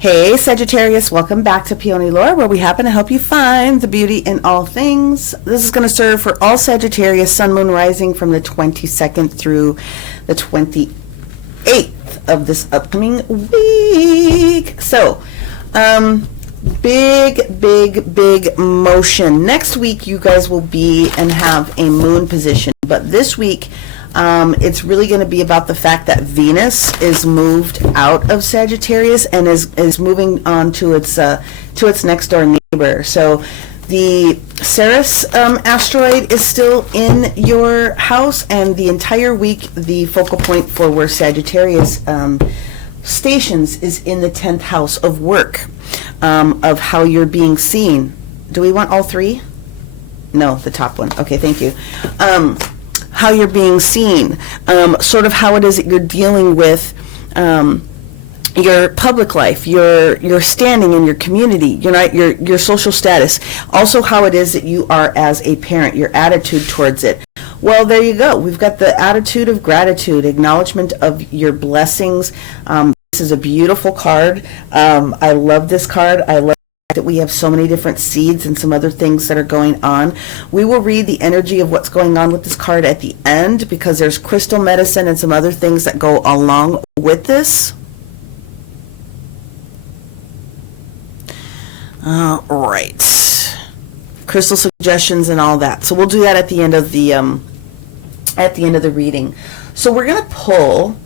Hey Sagittarius, welcome back to Peony Lore, where we happen to help you find the beauty in all things. This is going to serve for all Sagittarius, Sun, Moon, Rising from the 22nd through the 28th of this upcoming week. So, big motion. Next week you guys will be and have a moon position, but this week it's really going to be about the fact that Venus is moved out of Sagittarius and is moving on to its next door neighbor. So the Ceres asteroid is still in your house, and the entire week the focal point for where Sagittarius stations is in the 10th house of work, of how you're being seen. Do we want all three? No, the top one. Okay, thank you. How you're being seen, sort of how it is that you're dealing with your public life, your standing in your community, your social status. Also, how it is that you are as a parent, your attitude towards it. Well, there you go. We've got the attitude of gratitude, acknowledgement of your blessings. This is a beautiful card. I love this card. I love that we have so many different seeds and some other things that are going on. We will read the energy of what's going on with this card at the end, because there's crystal medicine and some other things that go along with this. All right, crystal suggestions and all that. So we'll do that at the end of the reading. So we're going to pull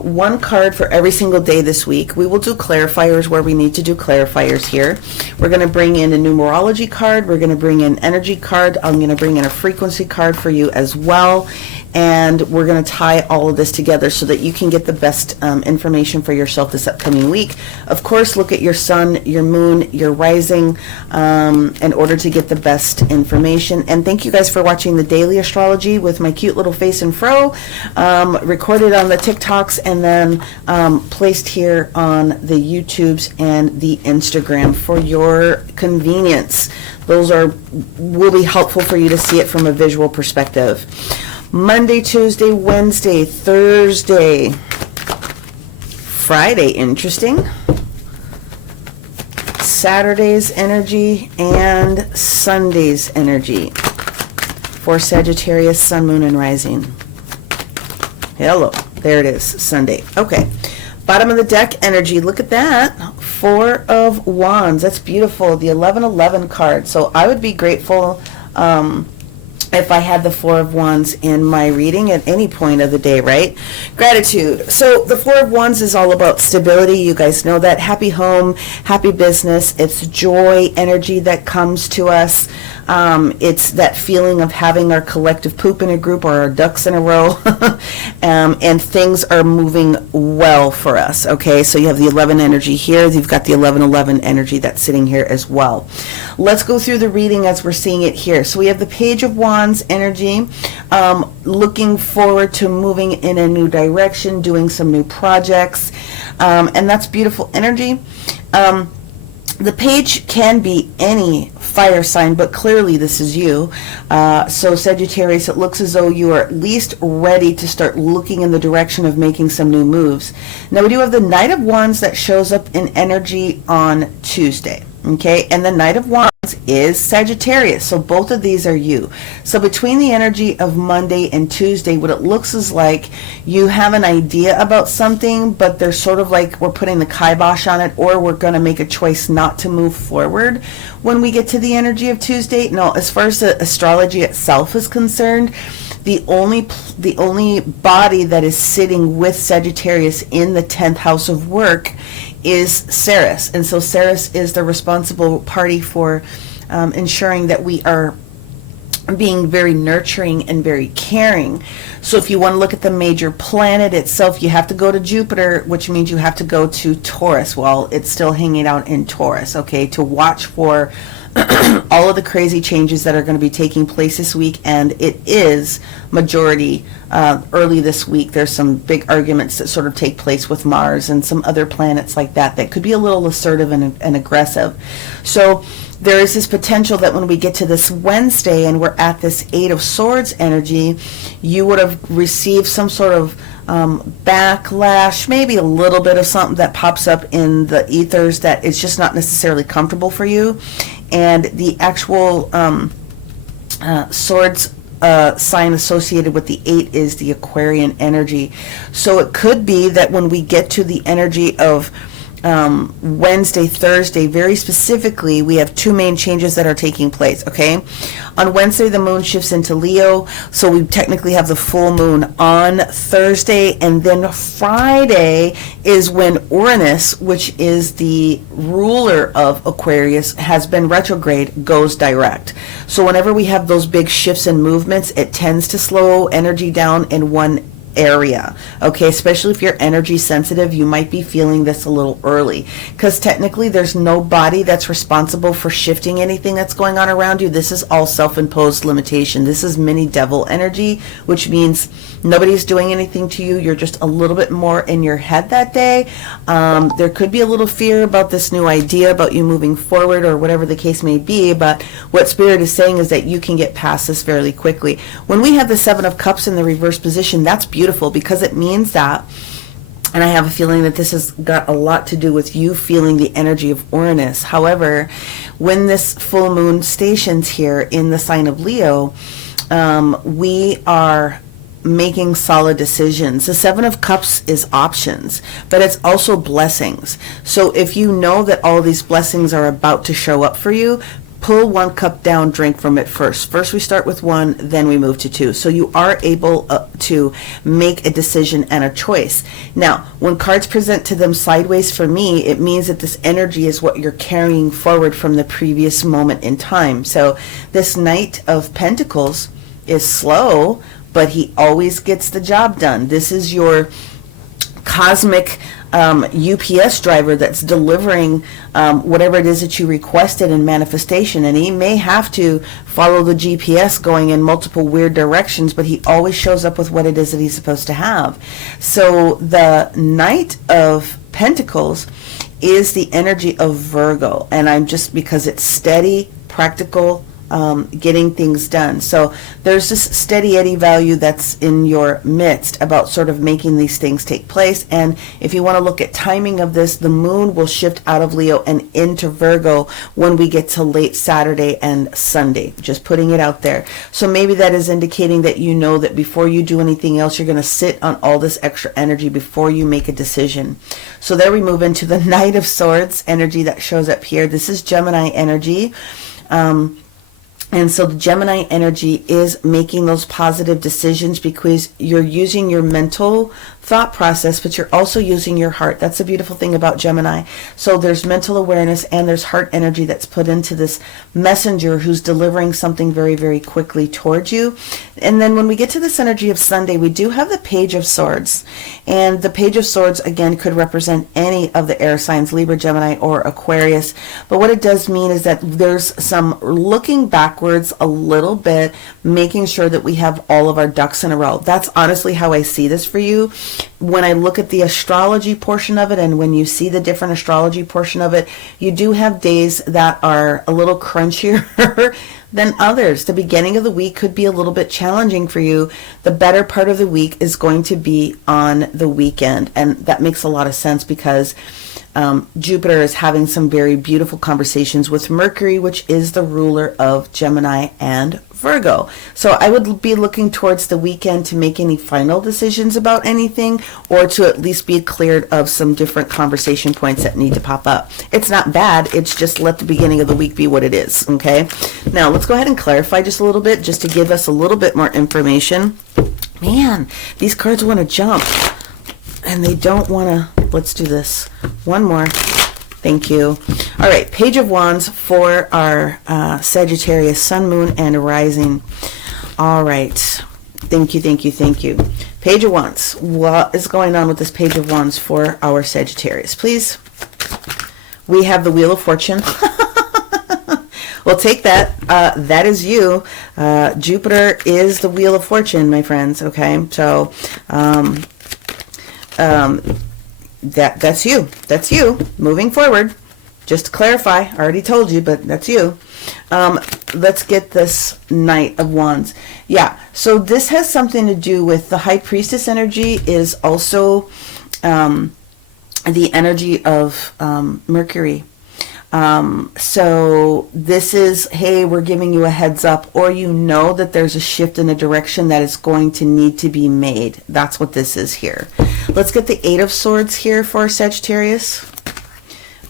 one card for every single day this week. We will do clarifiers where we need to do clarifiers here. We're going to bring in a numerology card. We're going to bring in energy card. I'm going to bring in a frequency card for you as well. And we're going to tie all of this together so that you can get the best information for yourself this upcoming week. Of course, look at your sun, your moon, your rising in order to get the best information. And thank you guys for watching the daily astrology with my cute little face and fro, recorded on the TikToks and then placed here on the YouTubes and the Instagram for your convenience. Those will be helpful for you to see it from a visual perspective. Monday, Tuesday, Wednesday, Thursday, Friday, interesting. Saturday's energy and Sunday's energy for Sagittarius, Sun, Moon, and Rising. Hello, there it is, Sunday. Okay, bottom of the deck energy, look at that. Four of Wands, that's beautiful. The 1111 card. So I would be grateful if I had the Four of Wands in my reading at any point of the day, right? Gratitude. So the Four of Wands is all about stability. You guys know that. Happy home, happy business. It's joy, energy that comes to us. It's that feeling of having our collective poop in a group or our ducks in a row. And things are moving well for us. Okay, so you have the 11 energy here. You've got the 1111 energy that's sitting here as well. Let's go through the reading as we're seeing it here. So we have the Page of Wands energy, looking forward to moving in a new direction, doing some new projects, and that's beautiful energy. The page can be any fire sign, but clearly this is you. So Sagittarius, it looks as though you are at least ready to start looking in the direction of making some new moves. Now we do have the Knight of Wands that shows up in energy on Tuesday. Okay, and the Knight of Wands is Sagittarius, so both of these are you. So between the energy of Monday and Tuesday, what it looks is like you have an idea about something, but they're sort of like we're putting the kibosh on it, or we're going to make a choice not to move forward when we get to the energy of Tuesday. No, as far as the astrology itself is concerned, the only body that is sitting with Sagittarius in the 10th house of work is Ceres. And so Ceres is the responsible party for ensuring that we are being very nurturing and very caring. So if you want to look at the major planet itself, you have to go to Jupiter, which means you have to go to Taurus. Well, it's still hanging out in Taurus, okay, to watch for all of the crazy changes that are going to be taking place this week. And it is majority early this week. There's some big arguments that sort of take place with Mars and some other planets like that that could be a little assertive and aggressive. So there is this potential that when we get to this Wednesday and we're at this Eight of Swords energy, you would have received some sort of backlash, maybe a little bit of something that pops up in the ethers that is just not necessarily comfortable for you. And the actual swords sign associated with the 8 is the Aquarian energy. So it could be that when we get to the energy of Wednesday, Thursday, very specifically, we have 2 main changes that are taking place, okay? On Wednesday, the moon shifts into Leo, so we technically have the full moon on Thursday, and then Friday is when Uranus, which is the ruler of Aquarius, has been retrograde, goes direct. So whenever we have those big shifts and movements, it tends to slow energy down in one area, okay? Especially if you're energy sensitive, you might be feeling this a little early, because technically there's no body that's responsible for shifting anything that's going on around you. This is all self-imposed limitation. This is mini devil energy, which means nobody's doing anything to you. You're just a little bit more in your head that day. There could be a little fear about this new idea about you moving forward, or whatever the case may be, but what Spirit is saying is that you can get past this fairly quickly. When we have the 7 of Cups in the reverse position, that's beautiful, because it means that, and I have a feeling that this has got a lot to do with you feeling the energy of Uranus. However, when this full moon stations here in the sign of Leo, we are making solid decisions. The 7 of Cups is options, but it's also blessings. So if you know that all these blessings are about to show up for you, pull 1 cup down, drink from it first. First we start with 1, then we move to 2. So you are able to make a decision and a choice. Now, when cards present to them sideways, for me, it means that this energy is what you're carrying forward from the previous moment in time. So this Knight of Pentacles is slow, but he always gets the job done. This is your cosmic UPS driver that's delivering whatever it is that you requested in manifestation, and he may have to follow the GPS going in multiple weird directions, but he always shows up with what it is that he's supposed to have. So the Knight of Pentacles is the energy of Virgo, and I'm just, because it's steady, practical, getting things done. So there's this steady Eddie value that's in your midst about sort of making these things take place. And if you want to look at timing of this, the moon will shift out of Leo and into Virgo when we get to late Saturday and Sunday. Just putting it out there. So maybe that is indicating that you know that before you do anything else, you're going to sit on all this extra energy before you make a decision. So there we move into the Knight of Swords energy that shows up here. This is Gemini energy. And so the Gemini energy is making those positive decisions because you're using your mental thought process, but you're also using your heart. That's the beautiful thing about Gemini. So there's mental awareness and there's heart energy that's put into this messenger who's delivering something very, very quickly towards you. And then when we get to this energy of Sunday, we do have the Page of Swords. And the Page of Swords, again, could represent any of the air signs, Libra, Gemini, or Aquarius. But what it does mean is that there's some looking backwards a little bit, making sure that we have all of our ducks in a row. That's honestly how I see this for you. When I look at the astrology portion of it, and when you see the different astrology portion of it, you do have days that are a little crunchier than others. The beginning of the week could be a little bit challenging for you. The better part of the week is going to be on the weekend, and that makes a lot of sense because Jupiter is having some very beautiful conversations with Mercury, which is the ruler of Gemini and Virgo. So I would be looking towards the weekend to make any final decisions about anything, or to at least be cleared of some different conversation points that need to pop up. It's not bad. It's just let the beginning of the week be what it is. Okay. Now let's go ahead and clarify just a little bit, just to give us a little bit more information. Man, these cards want to jump and they don't want to. Let's do this. One more. Thank you. All right, Page of Wands for our Sagittarius, Sun, Moon, and Rising. All right. Thank you, thank you, thank you. Page of Wands. What is going on with this Page of Wands for our Sagittarius, please? We have the Wheel of Fortune. Well, take that. That is you. Jupiter is the Wheel of Fortune, my friends. Okay, so that's you. That's you. Moving forward. Just to clarify, I already told you, but that's you. let's get this Knight of Wands. Yeah, so this has something to do with the High Priestess energy is also the energy of Mercury. So this is, hey, we're giving you a heads up, or you know that there's a shift in a direction that is going to need to be made. That's what this is here. Let's get the Eight of Swords here for Sagittarius.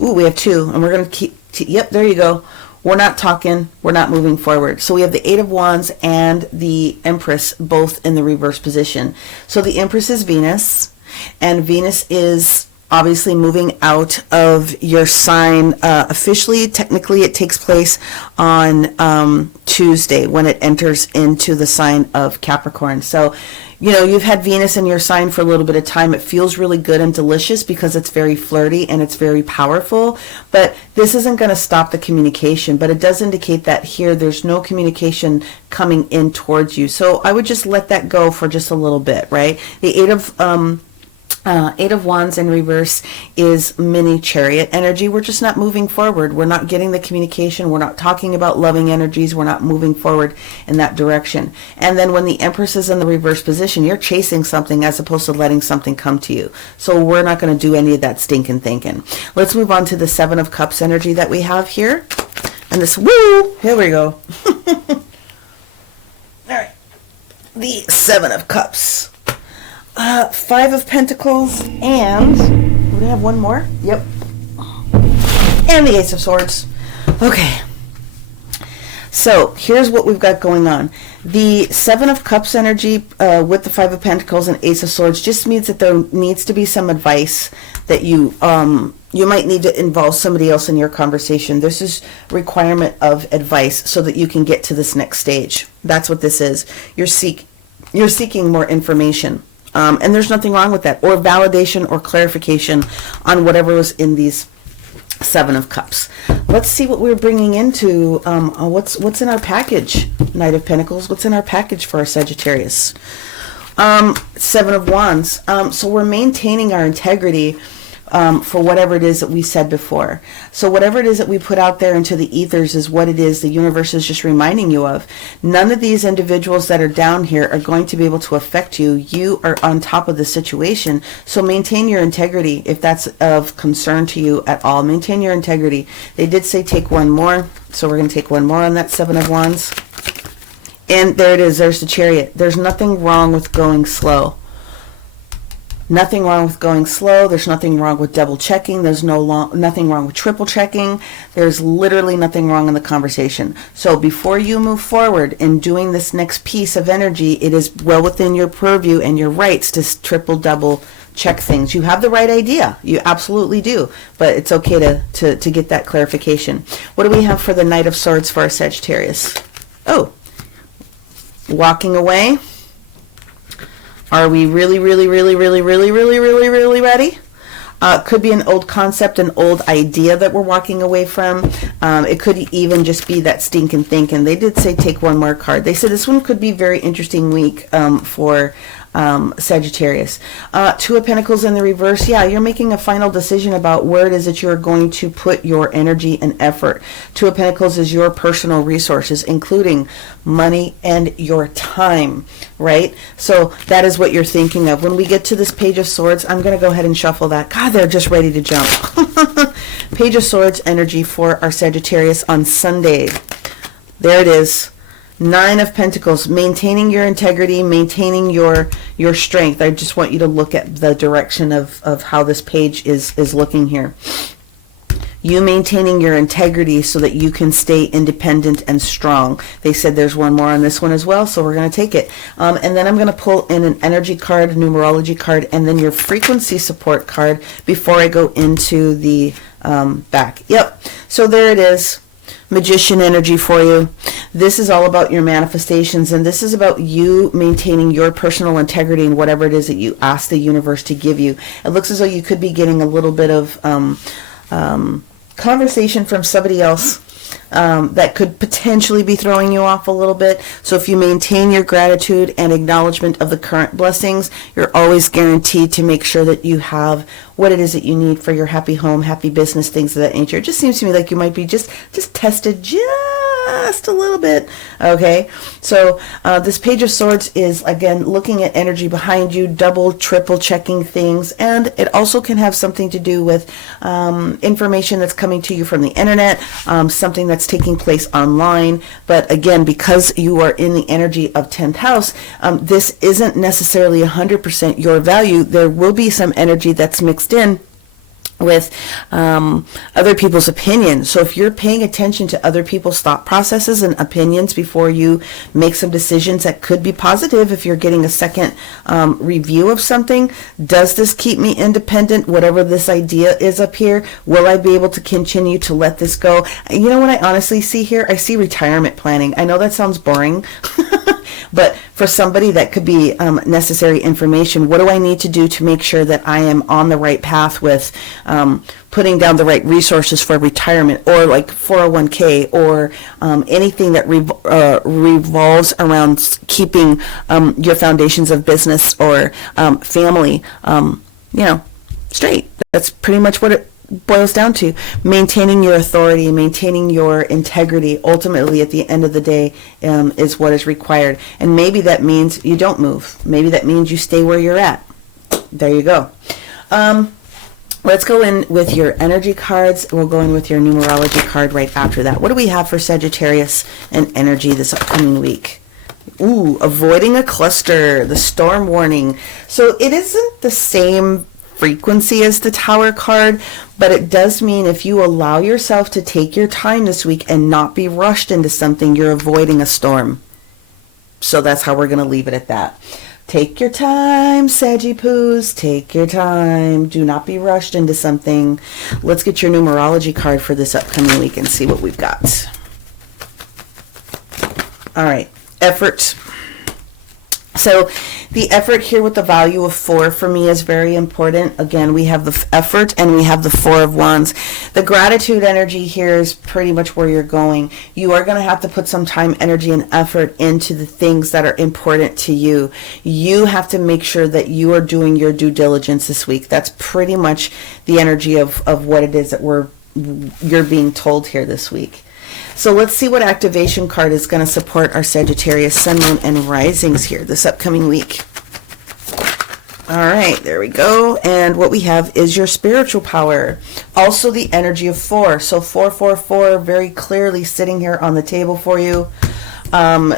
Ooh, we have two, and we're going to keep, yep, there you go. We're not talking, we're not moving forward. So we have the Eight of Wands and the Empress both in the reverse position. So the Empress is Venus, and Venus is obviously moving out of your sign officially. Technically, it takes place on Tuesday when it enters into the sign of Capricorn. So, you know, you've had Venus in your sign for a little bit of time. It feels really good and delicious because it's very flirty and it's very powerful. But this isn't going to stop the communication. But it does indicate that here there's no communication coming in towards you. So I would just let that go for just a little bit, right? The Eight of Wands in reverse is mini Chariot energy. We're just not moving forward. We're not getting the communication. We're not talking about loving energies. We're not moving forward in that direction. And then when the Empress is in the reverse position, you're chasing something as opposed to letting something come to you. So we're not going to do any of that stinking thinking. Let's move on to the Seven of Cups energy that we have here. And this, woo, here we go. All right. The Seven of Cups. Five of Pentacles, and do we have one more? Yep. And the Ace of Swords. Okay. So here's what we've got going on. The Seven of Cups energy with the Five of Pentacles and Ace of Swords just means that there needs to be some advice that you might need to involve somebody else in your conversation. This is requirement of advice so that you can get to this next stage. That's what this is. You're seeking more information. And there's nothing wrong with that, or validation or clarification on whatever was in these Seven of Cups. Let's see what we're bringing into, what's in our package, Knight of Pentacles. What's in our package for our Sagittarius? Seven of Wands. So we're maintaining our integrity for whatever it is that we said before. So whatever it is that we put out there into the ethers is what it is the universe is just reminding you of. None of these individuals that are down here are going to be able to affect you. You are on top of the situation. So maintain your integrity if that's of concern to you at all. Maintain your integrity. They did say take one more. So we're going to take one more on that Seven of Wands. And there it is. There's the Chariot. There's nothing wrong with going slow. Nothing wrong with going slow. There's nothing wrong with double checking. There's nothing wrong with triple checking. There's literally nothing wrong in the conversation. So before you move forward in doing this next piece of energy, it is well within your purview and your rights to triple, double check things. You have the right idea. You absolutely do. But it's okay to get that clarification. What do we have for the Knight of Swords for our Sagittarius? Oh, walking away. Are we really ready? Could be an old concept, an old idea that we're walking away from. It could even just be that stinking thinking. They did say take one more card. They said this one could be a very interesting week for Sagittarius. Two of Pentacles in the reverse. Yeah, you're making a final decision about where it is that you're going to put your energy and effort. Two of Pentacles is your personal resources, including money and your time, right? So that is what you're thinking of. When we get to this Page of Swords, I'm going to go ahead and shuffle that. God, they're just ready to jump. Page of Swords energy for our Sagittarius on Sunday. There it is. Nine of Pentacles, maintaining your integrity, maintaining your strength. I just want you to look at the direction of how this page is looking here. You maintaining your integrity so that you can stay independent and strong. They said there's one more on this one as well, so we're going to take it. And then I'm going to pull in an energy card, a numerology card, and then your frequency support card before I go into the back. Yep, so there it is. Magician energy for you. This is all about your manifestations, and this is about you maintaining your personal integrity in whatever it is that you ask the universe to give you. It looks as though you could be getting a little bit of conversation from somebody else that could potentially be throwing you off a little bit. So if you maintain your gratitude and acknowledgement of the current blessings, you're always guaranteed to make sure that you have what it is that you need for your happy home, happy business, things of that nature. It just seems to me like you might be just tested just a little bit. Okay, so this Page of Swords is, again, looking at energy behind you, double, triple checking things, and it also can have something to do with information that's coming to you from the internet, something that's taking place online. But again, because you are in the energy of 10th house, this isn't necessarily 100% your value. There will be some energy that's mixed in with other people's opinions. So if you're paying attention to other people's thought processes and opinions before you make some decisions that could be positive, if you're getting a second review of something, does this keep me independent? Whatever this idea is up here, will I be able to continue to let this go? You know what I honestly see here? I see retirement planning. I know that sounds boring, but for somebody that could be necessary information. What do I need to do to make sure that I am on the right path with putting down the right resources for retirement, or like 401k, or anything that revolves around keeping your foundations of business or family, straight. That's pretty much what it boils down to. Maintaining your authority, maintaining your integrity, ultimately at the end of the day, is what is required. And maybe that means you don't move. Maybe that means you stay where you're at. There you go. Let's go in with your energy cards. We'll go in with your numerology card right after that. What do we have for Sagittarius and energy this upcoming week? Ooh, avoiding a cluster, the storm warning. So it isn't the same frequency as the Tower card, but it does mean if you allow yourself to take your time this week and not be rushed into something, you're avoiding a storm. So that's how we're going to leave it at that. Take your time, Saggy-poos. Take your time. Do not be rushed into something. Let's get your numerology card for this upcoming week and see what we've got. All right. Effort. So the effort here with the value of 4 for me is very important. Again, we have the effort and we have the 4 of Wands. The gratitude energy here is pretty much where you're going. You are going to have to put some time, energy, and effort into the things that are important to you. You have to make sure that you are doing your due diligence this week. That's pretty much the energy of what it is that you're being told here this week. So let's see what activation card is going to support our Sagittarius Sun, Moon, and Risings here this upcoming week. All right, there we go. And what we have is your spiritual power. Also the energy of 4. So 444 very clearly sitting here on the table for you.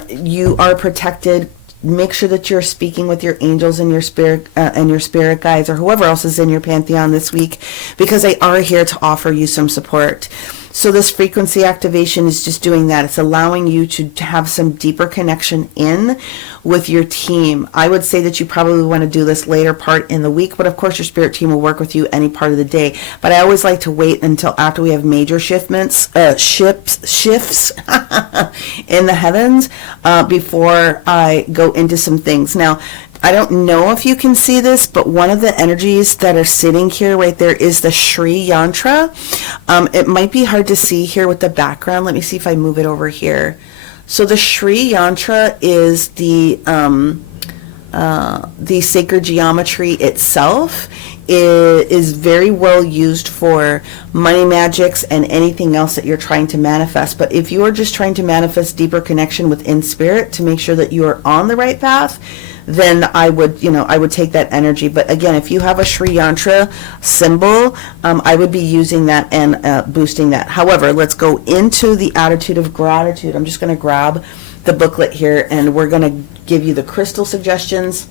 You are protected. Make sure that you're speaking with your angels and your spirit guides, or whoever else is in your pantheon this week, because they are here to offer you some support. So this frequency activation is just doing that. It's allowing you to have some deeper connection in with your team. I would say that you probably want to do this later part in the week, but of course your spirit team will work with you any part of the day. But I always like to wait until after we have major shifts in the heavens before I go into some things. Now, I don't know if you can see this, but one of the energies that are sitting here right there is the Shri Yantra. It might be hard to see here with the background. Let me see if I move it over here. So the Shri Yantra is the sacred geometry itself. It is very well used for money magics and anything else that you're trying to manifest. But if you are just trying to manifest deeper connection within spirit to make sure that you are on the right path, then I would take that energy. But again, if you have a Shri Yantra symbol, I would be using that and boosting that. However, let's go into the attitude of gratitude. I'm just going to grab the booklet here, and we're going to give you the crystal suggestions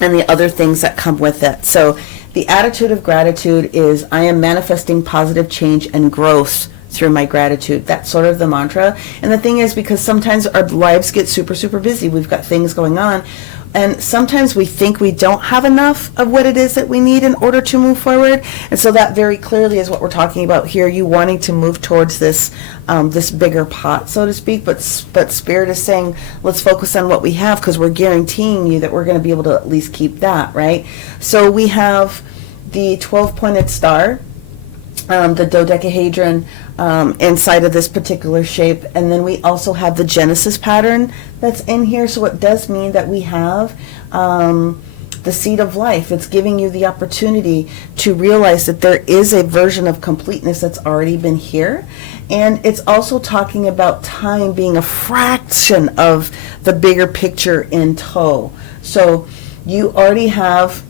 and the other things that come with it. So the attitude of gratitude is, I am manifesting positive change and growth through my gratitude. That's sort of the mantra. And the thing is, because sometimes our lives get super, super busy. We've got things going on. And sometimes we think we don't have enough of what it is that we need in order to move forward. And so that very clearly is what we're talking about here. You wanting to move towards this this bigger pot, so to speak. But Spirit is saying, let's focus on what we have, because we're guaranteeing you that we're going to be able to at least keep that, right? So we have the 12-pointed star, the dodecahedron inside of this particular shape, and then we also have the Genesis pattern that's in here. So it does mean that we have the seed of life. It's giving you the opportunity to realize that there is a version of completeness that's already been here. And it's also talking about time being a fraction of the bigger picture in tow. So you already have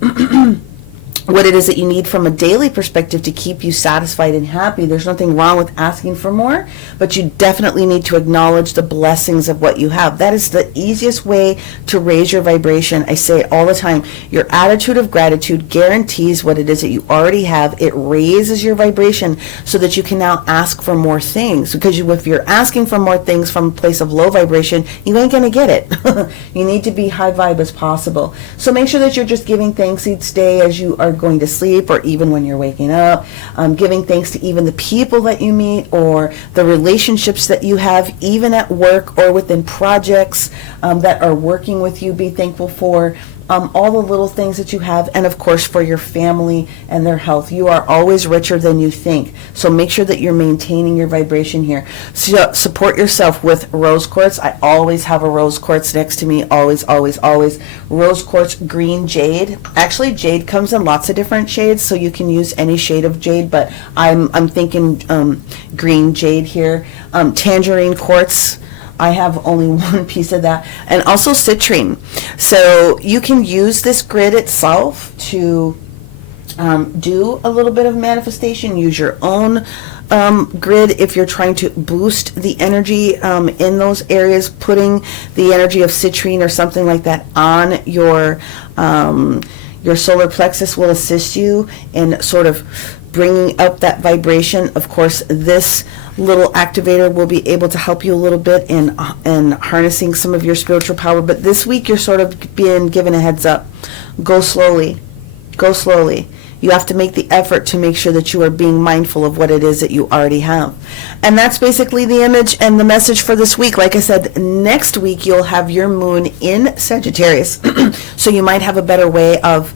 what it is that you need from a daily perspective to keep you satisfied and happy. There's nothing wrong with asking for more, but you definitely need to acknowledge the blessings of what you have. That is the easiest way to raise your vibration. I say it all the time. Your attitude of gratitude guarantees what it is that you already have. It raises your vibration so that you can now ask for more things. Because if you're asking for more things from a place of low vibration, you ain't going to get it. You need to be high vibe as possible. So make sure that you're just giving thanks each day as you are going to sleep, or even when you're waking up, giving thanks to even the people that you meet or the relationships that you have, even at work or within projects that are working with you. Be thankful for all the little things that you have, and of course for your family and their health. You are always richer than you think, so make sure that you're maintaining your vibration here. So support yourself with rose quartz. I always have a rose quartz next to me, always, always, always. Rose quartz, green jade. Actually, jade comes in lots of different shades, so you can use any shade of jade, but I'm thinking green jade here. Tangerine quartz, I have only one piece of that, and also citrine. So you can use this grid itself to do a little bit of manifestation. Use your own grid if you're trying to boost the energy in those areas. Putting the energy of citrine or something like that on your solar plexus will assist you in sort of bringing up that vibration. Of course, this little activator will be able to help you a little bit in harnessing some of your spiritual power. But this week, you're sort of being given a heads up. Go slowly. Go slowly. You have to make the effort to make sure that you are being mindful of what it is that you already have. And that's basically the image and the message for this week. Like I said, next week you'll have your moon in Sagittarius. So you might have a better way of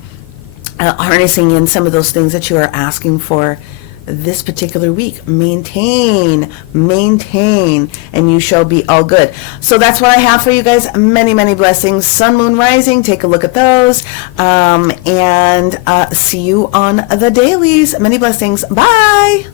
harnessing in some of those things that you are asking for this particular week. Maintain, and you shall be all good. So that's what I have for you guys. Many, many blessings. Sun, moon, rising. Take a look at those. And see you on the dailies. Many blessings. Bye.